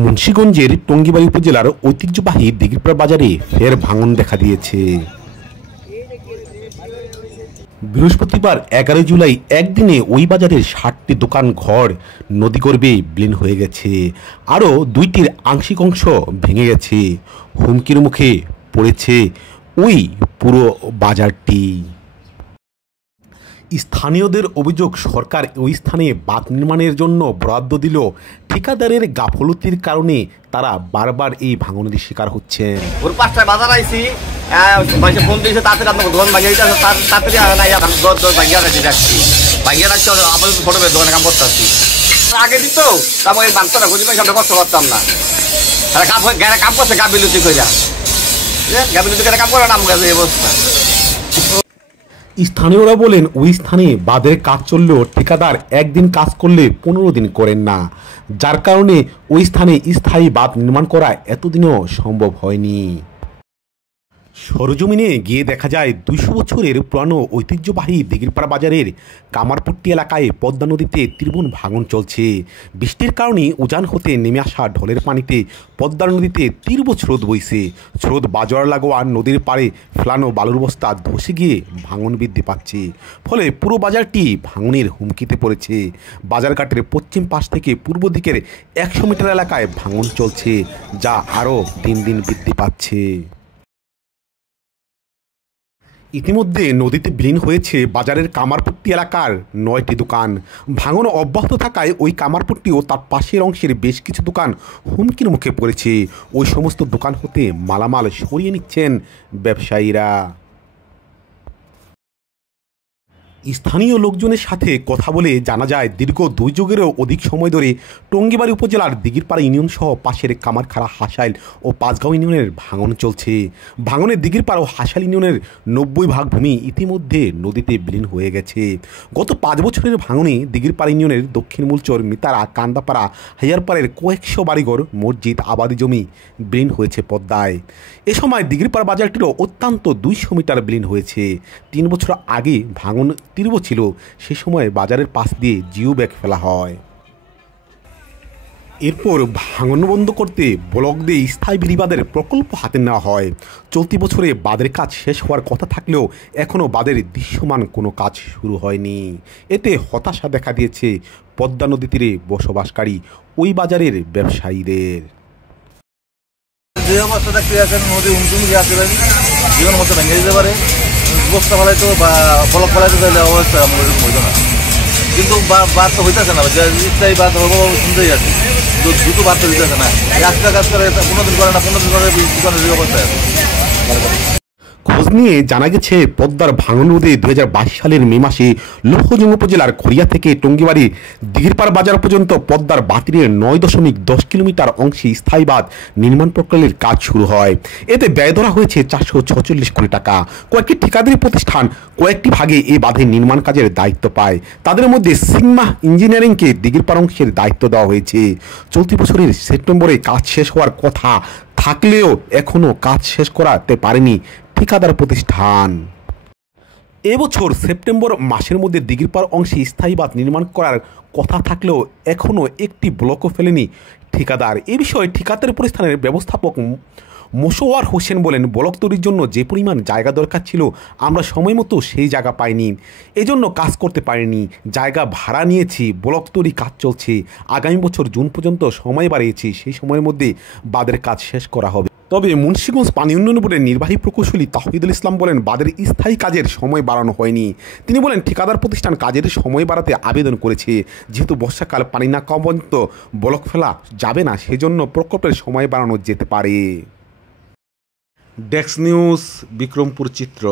মুন্সিগঞ্জের টঙ্গীবাড়ি উপজেলার ঐতিহ্যবাহী দিঘিরপাড় বাজারে ফের ভাঙন দেখা দিয়েছে। বৃহস্পতিবার 11 জুলাই একদিনে ওই বাজারের 60টি দোকান ঘর নদীগর্ভে বিলীন হয়ে গেছে। আরও 2টির আংশিক অংশ ভেঙে গেছে। হুমকির মুখে পড়েছে ওই পুরো বাজারটি। স্থানীয়দের অভিযোগ, সরকার ওই স্থানে বাঁধ নির্মাণের জন্য বরাদ্দ দিল, ঠিকাদারের গাফলতির কারণে তারা বারবার এই ভাঙনের শিকার হচ্ছেন। ওর 5টায় বাজার আইছি, ফোন দিয়েছে তাড়াতাড়ি আপনার দোকান ভাঙিয়ে দিতে, তাড়াতাড়ি যাচ্ছি ভাঙিয়ে রাখছি, আবার ফটো দোকানে কাম করতে আসছি। আগে দিত তারপরে বাঁধতো না, বুঝি আমরা কষ্ট করতাম না। কাম করছে গাবিলুতি করে, গাবিলুতি করে কাম করে না আমাকে এই অবস্থা। স্থানীয়রা বলেন, ওই স্থানে বাঁধের কাজ চললেও ঠিকাদার একদিন কাজ করলে 15 দিন করেন না, যার কারণে ওই স্থানে স্থায়ী বাঁধ নির্মাণ করা এতদিনও সম্ভব হয়নি। সরজমিনে গিয়ে দেখা যায় 200 বছরের পুরানো ঐতিহ্যবাহী দিঘিরপাড় বাজারের কামারপট্টি এলাকায় পদ্মা নদীতে তীব্র ভাঙন চলছে। বৃষ্টির কারণে উজান হতে নেমে আসা ঢলের পানিতে পদ্মা নদীতে তীব্র স্রোত বইছে। স্রোত বাজার লাগোয়া নদীর পাড়ে ফেলানো বালুর বস্তা ধসে গিয়ে ভাঙন বৃদ্ধি পাচ্ছে। ফলে পুরো বাজারটি ভাঙনের হুমকিতে পড়েছে। বাজারঘাটের পশ্চিম পাশ থেকে পূর্ব দিকের 100 মিটার এলাকায় ভাঙন চলছে, যা আরও দিন দিন বৃদ্ধি পাচ্ছে। ইতিমধ্যে নদীতে বিলীন হয়েছে বাজারের কামারপট্টি এলাকার 9টি দোকান। ভাঙন অব্যাহত থাকায় ওই কামারপট্টি ও তার পাশের অংশের বেশ কিছু দোকান হুমকির মুখে পড়েছে। ওই সমস্ত দোকান হতে মালামাল সরিয়ে নিচ্ছেন ব্যবসায়ীরা। স্থানীয় লোকজনের সাথে কথা বলে জানা যায়, দীর্ঘ 2 যুগেরও অধিক সময় ধরে টঙ্গীবাড়ি উপজেলার দিঘিরপাড়া ইউনিয়ন সহ পাশের কামারখাড়া, হাসাইল ও পাঁচগাঁও ইউনিয়নের ভাঙন চলছে। ভাঙনে দিঘিরপাড়া ও হাসাইল ইউনিয়নের 90 ভাগ ভূমি ইতিমধ্যে নদীতে বিলীন হয়ে গেছে। গত 5 বছরের ভাঙনে দিঘিরপাড়া ইউনিয়নের দক্ষিণ মূলচর, মিতারা, কান্দাপাড়া, হাইয়ারপাড়ের কয়েকশো বাড়িঘর, মসজিদ, আবাদি জমি বিলীন হয়েছে পদ্মায়। এ সময় দিঘিরপাড়া বাজারটিরও অত্যন্ত 200 মিটার বিলীন হয়েছে। 3 বছর আগে ভাঙন তীব্র ছিল, সে সময় বাজারের পাশ দিয়ে জিও ব্যাগ ফেলা হয়। এরপর ভাঙন বন্ধ করতে ব্লক দিয়ে স্থায়ী বেড়িবাঁধের প্রকল্প হাতে নেওয়া হয়। চলতি বছরে বাঁধের কাজ শেষ হওয়ার কথা থাকলেও এখনও বাঁধের দৃশ্যমান কোনো কাজ শুরু হয়নি। এতে হতাশা দেখা দিয়েছে পদ্মা নদী তীরে বসবাসকারী ওই বাজারের ব্যবসায়ীদের। যে অবস্থা দেখতে যাচ্ছেন, নদী হুমচুম গিয়ে আসতে পারি, জীবন মতো ভেঙে দিতে পারে। বস্তা ফেলাইতো বা ফলক ফেলাইতে তাহলে অবস্থা এরকম হইতো না, কিন্তু বাদ তো হইতেছে না। স্থায়ী বাদ হবো শুনতেই আছে, দ্রুত বাদ তো দিতেছে না। আজকে কাজ করে 15 দিন করে না, 15 দিন করে দোকানের অবস্থায় আছে। খোঁজ নিয়ে জানা গেছে, পদ্মার ভাঙন রোধে 2022 সালের মে মাসে লোহজং উপজেলার খড়িয়া থেকে টঙ্গীবাড়ি দিঘিরপাড় বাজার পর্যন্ত পদ্মার বাতিরের 9.10 কিলোমিটার অংশে স্থায়ী বাঁধ নির্মাণ প্রকল্পের কাজ শুরু হয়। এতে ব্যয় ধরা হয়েছে 446 কোটি টাকা। কয়েকটি ঠিকাদারি প্রতিষ্ঠান কয়েকটি ভাগে এই বাঁধের নির্মাণ কাজের দায়িত্ব পায়। তাদের মধ্যে সিগমা ইঞ্জিনিয়ারিংকে দিঘিরপাড় অংশের দায়িত্ব দেওয়া হয়েছে। চলতি বছরের সেপ্টেম্বরে কাজ শেষ হওয়ার কথা থাকলেও এখনও কাজ শেষ করাতে পারেনি ঠিকাদার প্রতিষ্ঠান। এবছর সেপ্টেম্বর মাসের মধ্যে দিঘিরপাড় অংশে স্থায়ী বাঁধ নির্মাণ করার কথা থাকলেও এখনও একটি ব্লকও ফেলেনি ঠিকাদার। এ বিষয়ে ঠিকাদার প্রতিষ্ঠানের ব্যবস্থাপক মোশাওয়ার হোসেন বলেন, ব্লক তৈরির জন্য যে পরিমাণ জায়গা দরকার ছিল আমরা সময় মতো সেই জায়গা পাইনি, এজন্য কাজ করতে পারিনি। জায়গা ভাড়া নিয়েছি, ব্লক তৈরি কাজ চলছে। আগামী বছর জুন পর্যন্ত সময় বাড়িয়েছি, সেই সময়ের মধ্যে বাঁধের কাজ শেষ করা হবে। তবে মুন্সিগঞ্জ পানি উন্নয়ন বোর্ডের নির্বাহী প্রকৌশলী তাহিদুল ইসলাম বলেন, বাঁধের স্থায়ী কাজের সময় বাড়ানো হয়নি। তিনি বলেন, ঠিকাদার প্রতিষ্ঠান কাজের সময় বাড়াতে আবেদন করেছে। যেহেতু বর্ষাকাল, পানি না কম পর্যন্ত ব্লক ফেলা যাবে না, সেজন্য প্রকল্পের সময় বাড়ানো যেতে পারে। ডেস্ক নিউজ, বিক্রমপুর চিত্র।